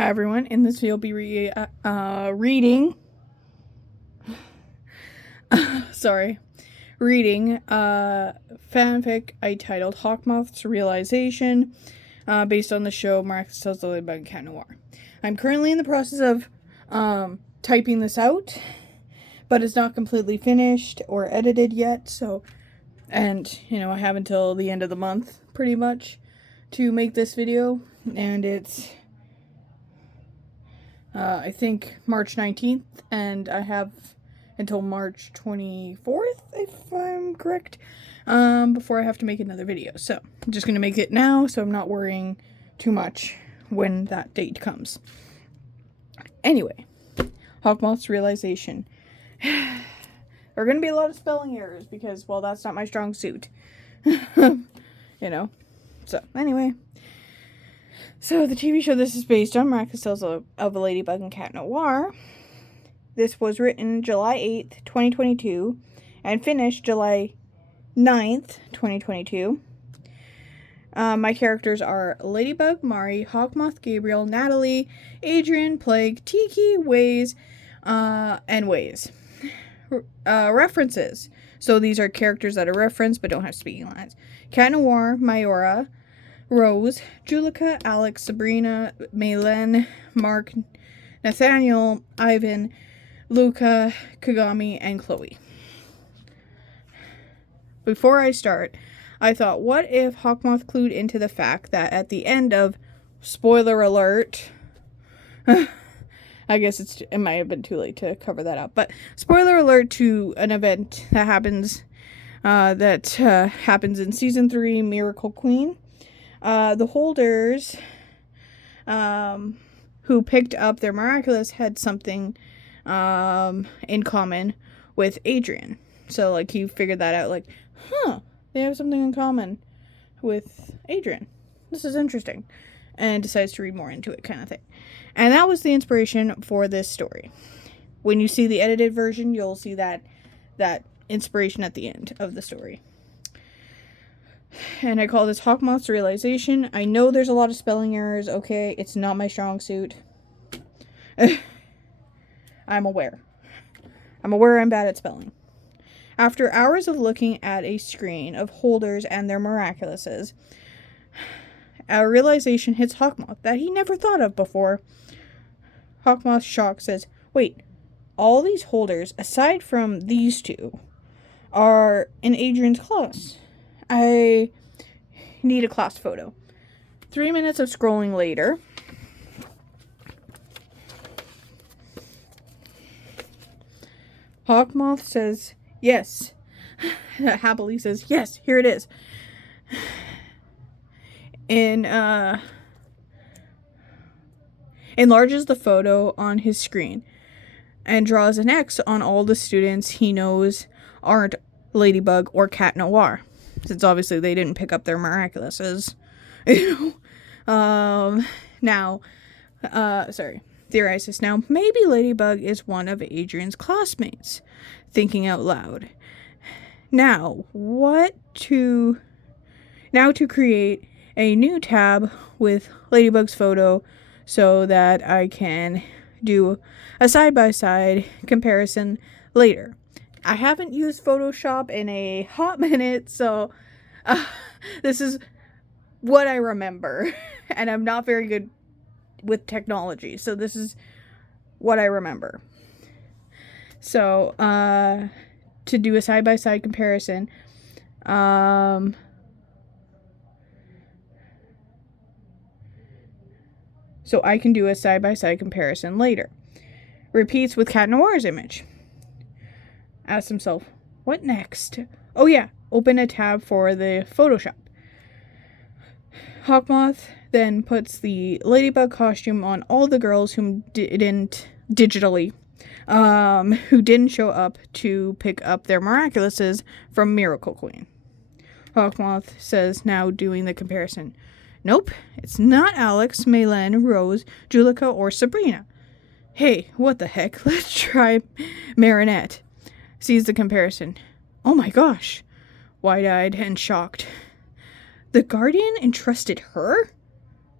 Hi everyone, in this video I'll be reading fanfic I titled Hawkmoths Realization, based on the show Miraculous by Cat Noir. I'm currently in the process of typing this out, but it's not completely finished or edited yet, and I have until the end of the month pretty much to make this video, and it's I think March 19th, and I have until March 24th, if I'm correct, before I have to make another video. So I'm just going to make it now, so I'm not worrying too much when that date comes. Anyway, Hawkmoths Realization. There are going to be a lot of spelling errors because, well, that's not my strong suit. So, anyway. So, the TV show this is based on, Miraculous Tales of a Ladybug and Cat Noir. This was written July 8th, 2022, and finished July 9th, 2022. My characters are Ladybug, Mari, Hawkmoth, Gabriel, Natalie, Adrian, Plague, Tiki, Waze, and Waze. References. So, these are characters that are referenced but don't have speaking lines. Cat Noir, Mayora, Rose, Julika, Alex, Sabrina, Maylen, Mark, Nathaniel, Ivan, Luca, Kagami, and Chloe. Before I start, I thought, what if Hawkmoth clued into the fact that at the end of, spoiler alert, I guess it might have been too late to cover that up, but spoiler alert to an event that happens in season 3, Miracle Queen. The holders who picked up their miraculous had something in common with Adrian. So, he figured that out, they have something in common with Adrian. This is interesting. And decides to read more into it, kind of thing. And that was the inspiration for this story. When you see the edited version, you'll see that inspiration at the end of the story. And I call this Hawkmoths Realization. I know there's a lot of spelling errors, okay? It's not my strong suit. I'm aware. I'm bad at spelling. After hours of looking at a screen of holders and their miraculouses, a realization hits Hawkmoth that he never thought of before. Hawkmoth, shocked, says, "Wait, all these holders, aside from these two, are in Adrian's class. I need a class photo." 3 minutes of scrolling later, Hawkmoth says, "Yes." Happily says, "Yes, here it is." Enlarges the photo on his screen and draws an X on all the students he knows aren't Ladybug or Cat Noir, since obviously they didn't pick up their miraculouses. Theorizes now, maybe Ladybug is one of Adrian's classmates. Thinking out loud. Now to create a new tab with Ladybug's photo so that I can do a side-by-side comparison later. I haven't used Photoshop in a hot minute, so this is what I remember. And I'm not very good with technology, so this is what I remember. So, to do a side-by-side comparison, so I can do a side-by-side comparison later. Repeats with Cat Noir's image. Asks himself, what next? Oh yeah, open a tab for the Photoshop. Hawkmoth then puts the Ladybug costume on all the girls who didn't show up to pick up their miraculouses from Miracle Queen. Hawkmoth says, now doing the comparison, nope, it's not Alex, Maylen, Rose, Julika, or Sabrina. Hey, what the heck? Let's try Marinette. Sees the comparison. Oh my gosh. Wide-eyed and shocked. The Guardian entrusted her?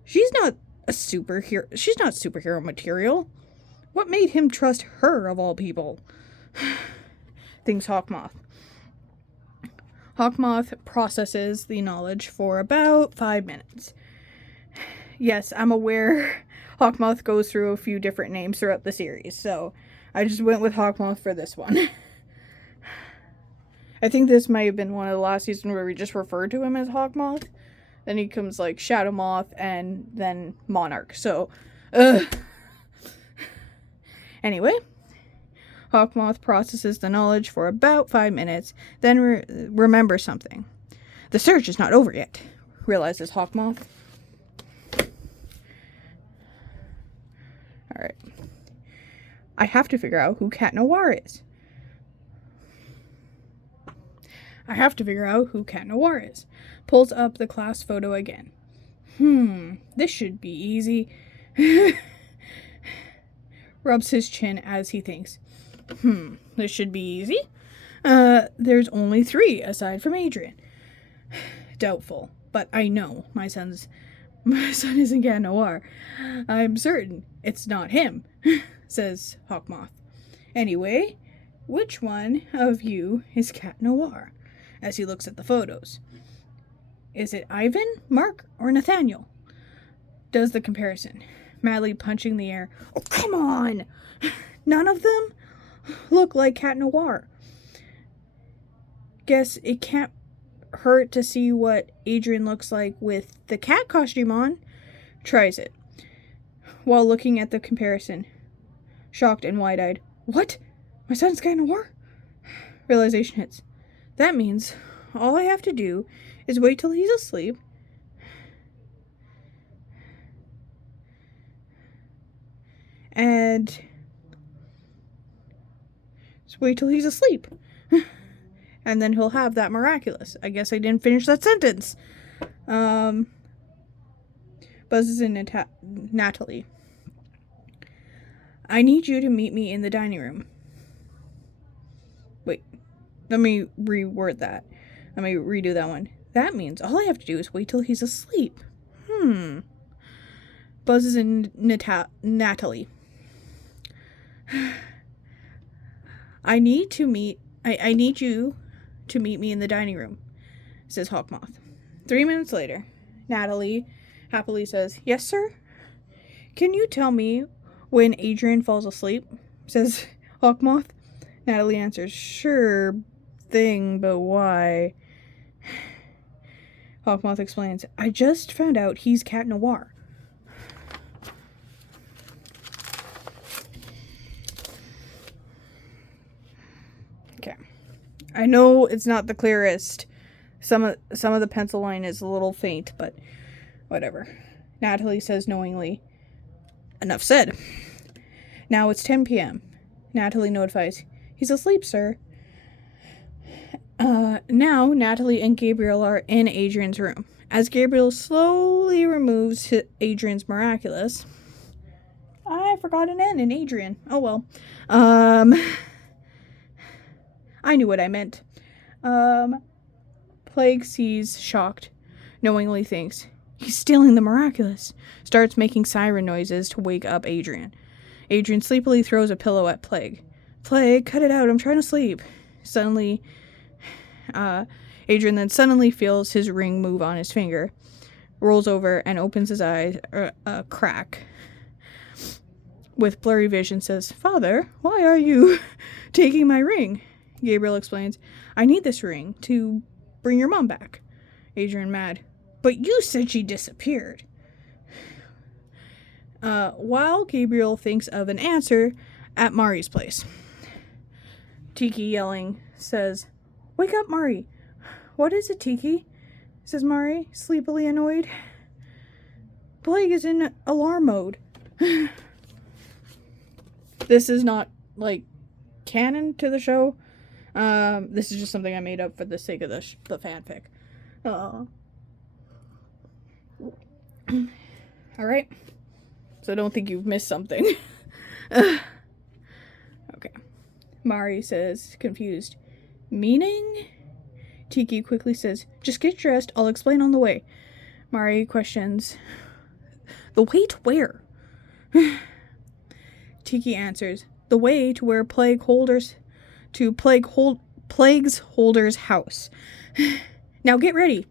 She's not a superhero. She's not superhero material. What made him trust her of all people? Thinks Hawkmoth. Hawkmoth processes the knowledge for about 5 minutes. Yes, I'm aware Hawkmoth goes through a few different names throughout the series, so I just went with Hawkmoth for this one. I think this might have been one of the last seasons where we just referred to him as Hawkmoth. Then he comes like Shadow Moth and then Monarch. So, anyway, Hawkmoth processes the knowledge for about 5 minutes, then remembers something. The search is not over yet, realizes Hawkmoth. Alright. I have to figure out who Cat Noir is. Pulls up the class photo again. This should be easy. Rubs his chin as he thinks. This should be easy. There's only 3 aside from Adrian. Doubtful, but I know my son isn't Cat Noir. I'm certain it's not him, says Hawkmoth. Anyway, which one of you is Cat Noir? As he looks at the photos. Is it Ivan, Mark, or Nathaniel? Does the comparison, madly punching the air. Oh, come on! None of them look like Cat Noir. Guess it can't hurt to see what Adrian looks like with the cat costume on. Tries it. While looking at the comparison. Shocked and wide-eyed. What? My son's Cat Noir? Realization hits. That means all I have to do is wait till he's asleep. And just wait till he's asleep. And then he'll have that miraculous. I guess I didn't finish that sentence. Buzzes in Natalie. I need you to meet me in the dining room. Wait. Let me reword that. Let me redo that one. That means all I have to do is wait till he's asleep. Buzzes in Natalie. I need you to meet me in the dining room, says Hawkmoth. 3 minutes later, Natalie happily says, Yes, sir? Can you tell me when Adrian falls asleep? Says Hawkmoth. Natalie answers, Sure thing, but why? Hawkmoth explains, I just found out he's Cat Noir. Okay. I know it's not the clearest. Some of the pencil line is a little faint, but whatever. Natalie says knowingly, Enough said. Now it's 10 p.m. Natalie notifies, He's asleep, sir. Now, Natalie and Gabriel are in Adrian's room. As Gabriel slowly removes Adrian's miraculous... I forgot an N in Adrian. Oh, well. I knew what I meant. Plague sees, shocked, knowingly thinks, He's stealing the miraculous. Starts making siren noises to wake up Adrian. Adrian sleepily throws a pillow at Plague. Plague, cut it out. I'm trying to sleep. Suddenly... Adrian then suddenly feels his ring move on his finger, rolls over and opens his eyes a crack. With blurry vision says, Father, why are you taking my ring? Gabriel explains, I need this ring to bring your mom back. Adrian mad, but you said she disappeared. While Gabriel thinks of an answer at Mari's place. Tiki yelling says, Wake up, Mari. What is it, Tiki? Says Mari, sleepily annoyed. Plague is in alarm mode. This is not, like, canon to the show. This is just something I made up for the sake of the fanfic. Alright. So don't think you've missed something. Okay. Mari says, confused, Meaning? Tiki quickly says, Just get dressed, I'll explain on the way. Mari questions The way to where? Tiki answers, the way to where plagues holder's house. Now get ready.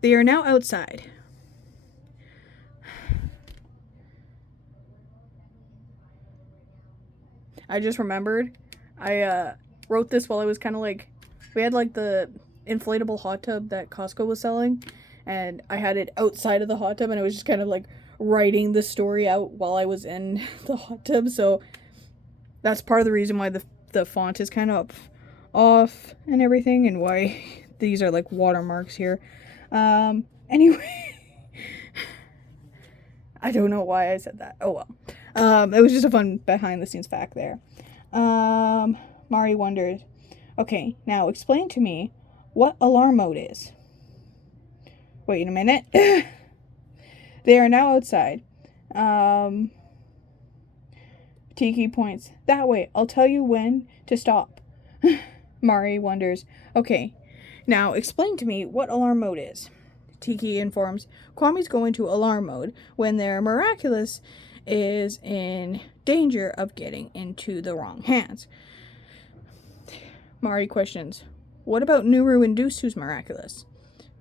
They are now outside. I just remembered, I wrote this while I was kind of like, we had like the inflatable hot tub that Costco was selling, and I had it outside of the hot tub, and I was just kind of like writing the story out while I was in the hot tub, so that's part of the reason why the font is kind of off and everything, and why these are like watermarks here. Anyway, I don't know why I said that. Oh well. It was just a fun behind the scenes fact there. Mari wondered, okay, now explain to me what alarm mode is. Wait a minute. They are now outside. Tiki points, that way, I'll tell you when to stop. Mari wonders, okay, now explain to me what alarm mode is. Tiki informs, Kwamis go into alarm mode when their miraculous is in danger of getting into the wrong hands. Mari questions, what about Nuru and Dusu's miraculous?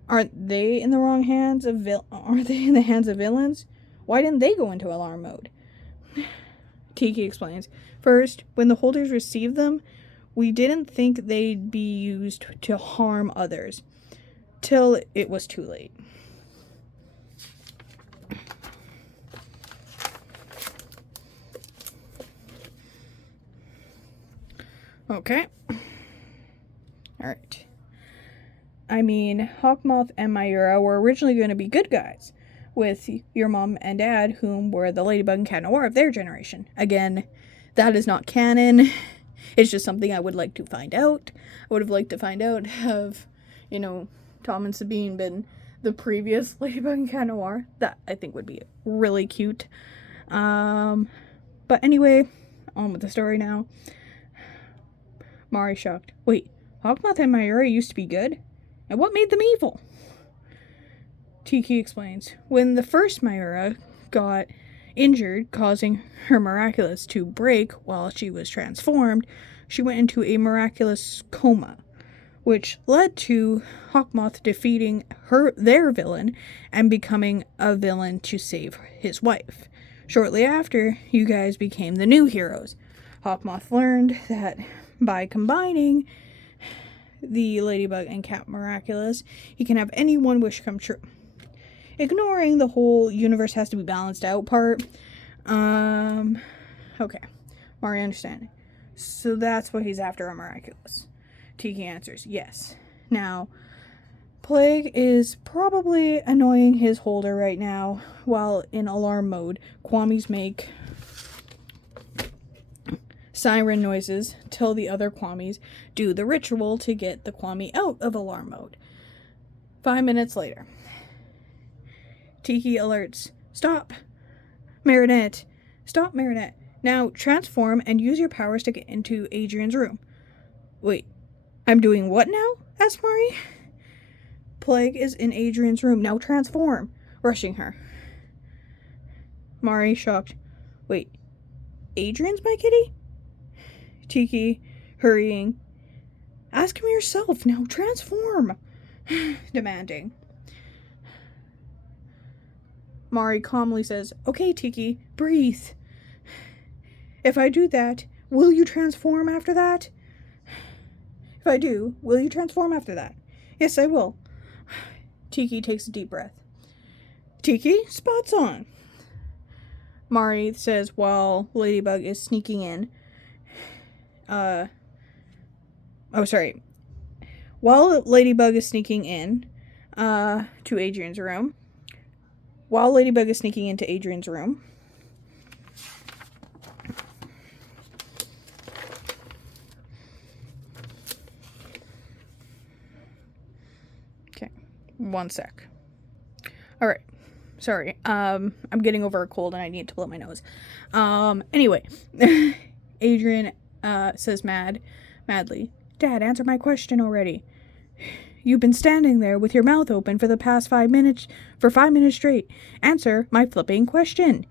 Aren't they in the wrong hands of Aren't they in the hands of villains? Why didn't they go into alarm mode? Tiki explains, first, when the holders received them, we didn't think they'd be used to harm others, till it was too late. Okay. Alright. I mean, Hawkmoth and Myra were originally going to be good guys, with your mom and dad, whom were the Ladybug and Cat Noir of their generation. Again, that is not canon. It's just something I would like to find out. I would have liked to find out, have, Tom and Sabine been the previous Ladybug and Cat Noir. That, I think, would be really cute. But anyway, on with the story now. Mari shocked. Wait, Hawkmoth and Myra used to be good? And what made them evil? Tiki explains. When the first Myra got injured, causing her miraculous to break while she was transformed, she went into a miraculous coma, which led to Hawkmoth defeating their villain and becoming a villain to save his wife. Shortly after, you guys became the new heroes. Hawkmoth learned that by combining the Ladybug and Cat Miraculous, he can have any one wish come true. Ignoring the whole universe has to be balanced out part. Okay. Mari understanding. So that's what he's after a Miraculous. Tiki answers, yes. Now, Plague is probably annoying his holder right now while in alarm mode. Kwamis make siren noises till the other Kwamis do the ritual to get the Kwami out of alarm mode. 5 minutes later. Tiki alerts, stop, Marinette. Stop, Marinette. Now transform and use your powers to get into Adrian's room. Wait, I'm doing what now? Asked Mari. Plague is in Adrian's room. Now transform. Rushing her. Mari shocked. Wait, Adrian's my kitty? Tiki, hurrying. Ask him yourself. Now transform. Demanding. Mari calmly says, okay, Tiki, breathe. If I do that, will you transform after that? If I do, will you transform after that? Yes, I will. Tiki takes a deep breath. Tiki, spot's on. Mari says while Ladybug is sneaking in. While Ladybug is sneaking in to Adrian's room. While Ladybug is sneaking into Adrian's room. Okay, 1 sec. All right. Sorry. I'm getting over a cold and I need to blow my nose. Anyway, Adrian says madly, Dad, answer my question already. You've been standing there with your mouth open for the past 5 minutes, for 5 minutes straight. Answer my flipping question.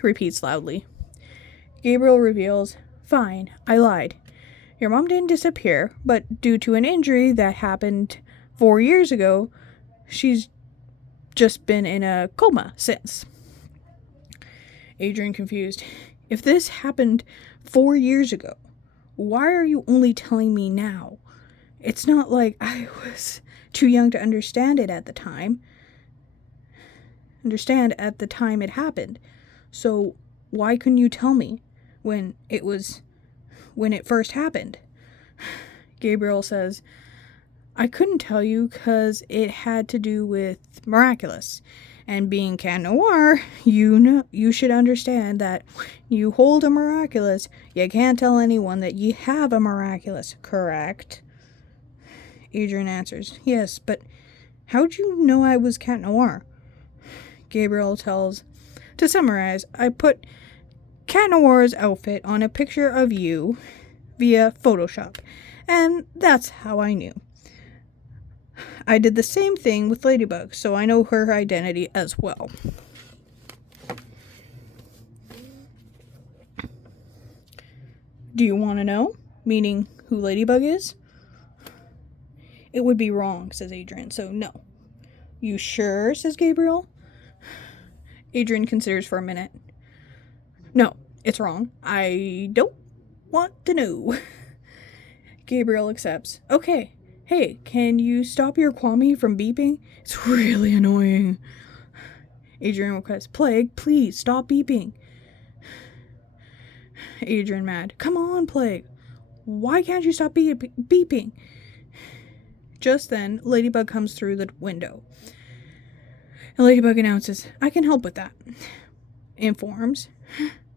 Repeats loudly. Gabriel reveals, fine, I lied. Your mom didn't disappear, but due to an injury that happened 4 years ago, she's just been in a coma since. Adrian, confused. If this happened 4 years ago, why are you only telling me now? It's not like I was too young to understand at the time it happened. So why couldn't you tell me when it first happened? Gabriel says, I couldn't tell you because it had to do with miraculous. And being Cat Noir, you should understand that you hold a miraculous, you can't tell anyone that you have a miraculous, correct? Adrian answers, yes, but how'd you know I was Cat Noir? Gabriel tells, to summarize, I put Cat Noir's outfit on a picture of you via Photoshop, and that's how I knew. I did the same thing with Ladybug, so I know her identity as well. Do you want to know? Meaning who Ladybug is? It would be wrong, says Adrian, so no. You sure, says Gabriel. Adrian considers for a minute. No, it's wrong. I don't want to know. Gabriel accepts. Okay. Hey, can you stop your Kwame from beeping? It's really annoying. Adrian requests, Plague, please stop beeping. Adrian mad. Come on, Plague. Why can't you stop beeping? Just then, Ladybug comes through the window. And Ladybug announces, I can help with that. Informs,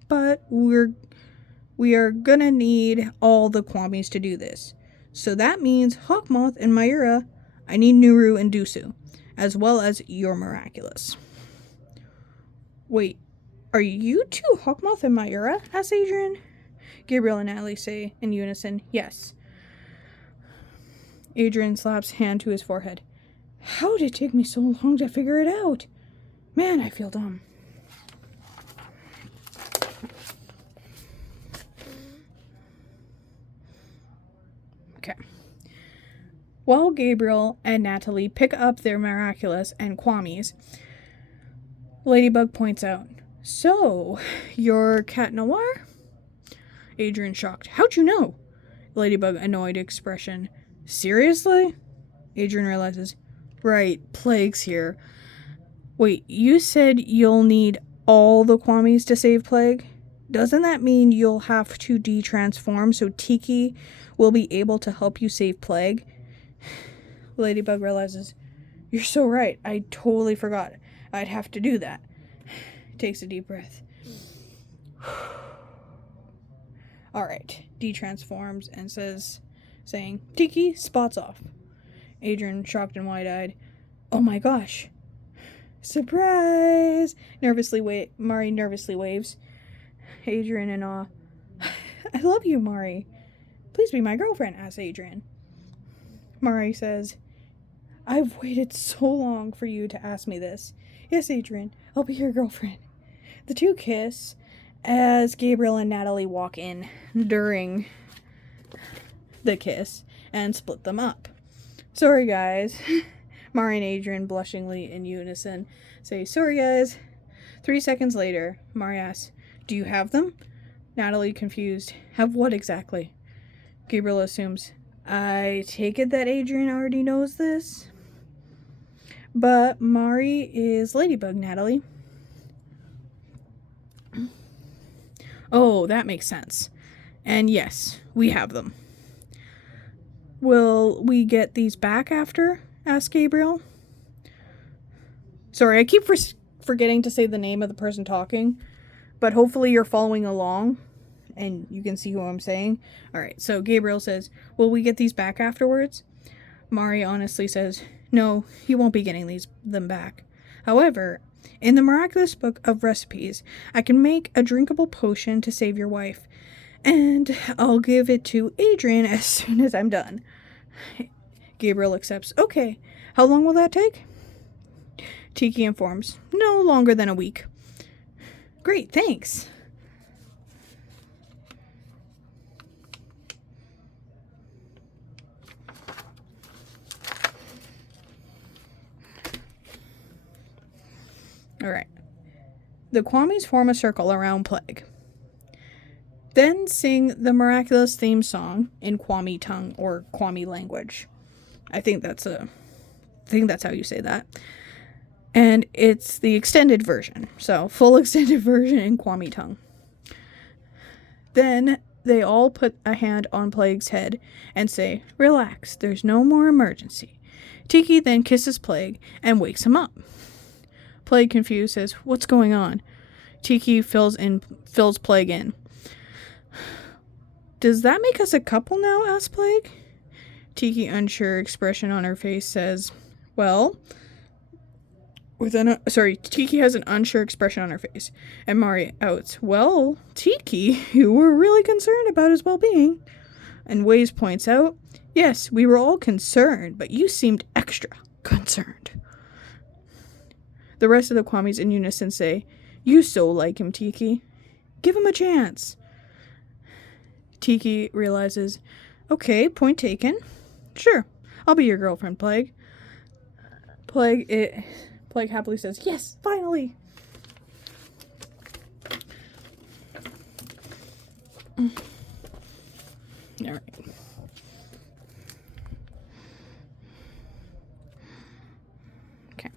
but we are gonna need all the Kwamis to do this. So that means Hawkmoth and Myra, I need Nuru and Dusu, as well as your miraculous. Wait, are you two Hawkmoth and Myra? Asks Adrian. Gabriel and Natalie say in unison, yes. Adrian slaps hand to his forehead. How did it take me so long to figure it out? Man, I feel dumb. Okay. While Gabriel and Natalie pick up their miraculous and Kwamis, Ladybug points out, so, you're Cat Noir? Adrian shocked. How'd you know? Ladybug annoyed expression. Seriously? Adrian realizes, right, Plague's here. Wait, you said you'll need all the Kwamis to save Plague? Doesn't that mean you'll have to de-transform so Tiki will be able to help you save Plague? Ladybug realizes, you're so right, I totally forgot. I'd have to do that. Takes a deep breath. Alright, de-transforms and saying, Tiki, spots off. Adrian, shocked and wide-eyed, oh my gosh. Surprise! Mari nervously waves. Adrian in awe. I love you, Mari. Please be my girlfriend, asks Adrian. Mari says, I've waited so long for you to ask me this. Yes, Adrian, I'll be your girlfriend. The two kiss as Gabriel and Natalie walk in during the kiss and split them up. Sorry, guys. Mari and Adrian blushingly in unison say, sorry, guys. 3 seconds later, Mari asks, do you have them? Natalie, confused, have what exactly? Gabriel assumes, I take it that Adrian already knows this? But Mari is Ladybug, Natalie. Oh, that makes sense. And yes, we have them. Will we get these back after? Asked Gabriel. Sorry, I keep forgetting to say the name of the person talking, but hopefully you're following along and you can see who I'm saying. Alright, so Gabriel says, will we get these back afterwards? Mari honestly says, no, you won't be getting them back. However, in the miraculous book of recipes, I can make a drinkable potion to save your wife, and I'll give it to Adrian as soon as I'm done. Gabriel accepts. Okay, how long will that take? Tiki informs. No longer than a week. Great, thanks. Alright. The Kwamis form a circle around Plague. Then sing the miraculous theme song in Kwami tongue or Kwami language. I think that's how you say that. And it's the extended version. So, full extended version in Kwami tongue. Then they all put a hand on Plague's head and say, "Relax, there's no more emergency." Tiki then kisses Plague and wakes him up. Plague, confused, says, "What's going on?" Tiki fills Plague in. "Does that make us a couple now?" asks Plague. Tiki, unsure expression on her face, says, "Well," Tiki has an unsure expression on her face, and Mari outs, "Well, Tiki, you were really concerned about his well-being." And Waze points out, "Yes, we were all concerned, but you seemed extra concerned." The rest of the Kwamis in unison say, "You so like him, Tiki. Give him a chance." Tiki realizes, "Okay, point taken. Sure, I'll be your girlfriend, Plague." Plague happily says, "Yes, finally." Alright. Okay.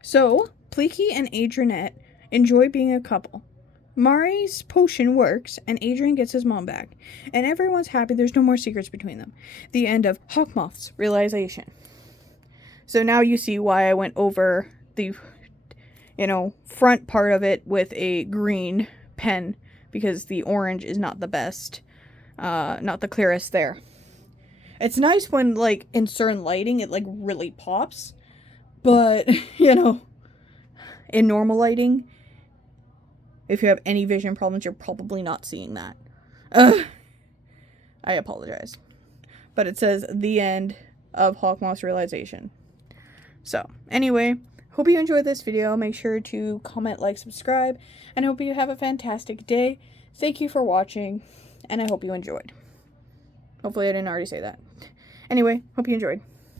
So, Pleaky and Adrianette enjoy being a couple. Mari's potion works, and Adrian gets his mom back. And everyone's happy there's no more secrets between them. The end of Hawkmoths realization. So now you see why I went over the, front part of it with a green pen. Because the orange is not the best. Not the clearest there. It's nice when, in certain lighting, it, really pops. But, in normal lighting, if you have any vision problems, you're probably not seeing that. I apologize. But it says the end of Hawkmoths realization. So, anyway, hope you enjoyed this video. Make sure to comment, like, subscribe, and I hope you have a fantastic day. Thank you for watching, and I hope you enjoyed. Hopefully I didn't already say that. Anyway, hope you enjoyed.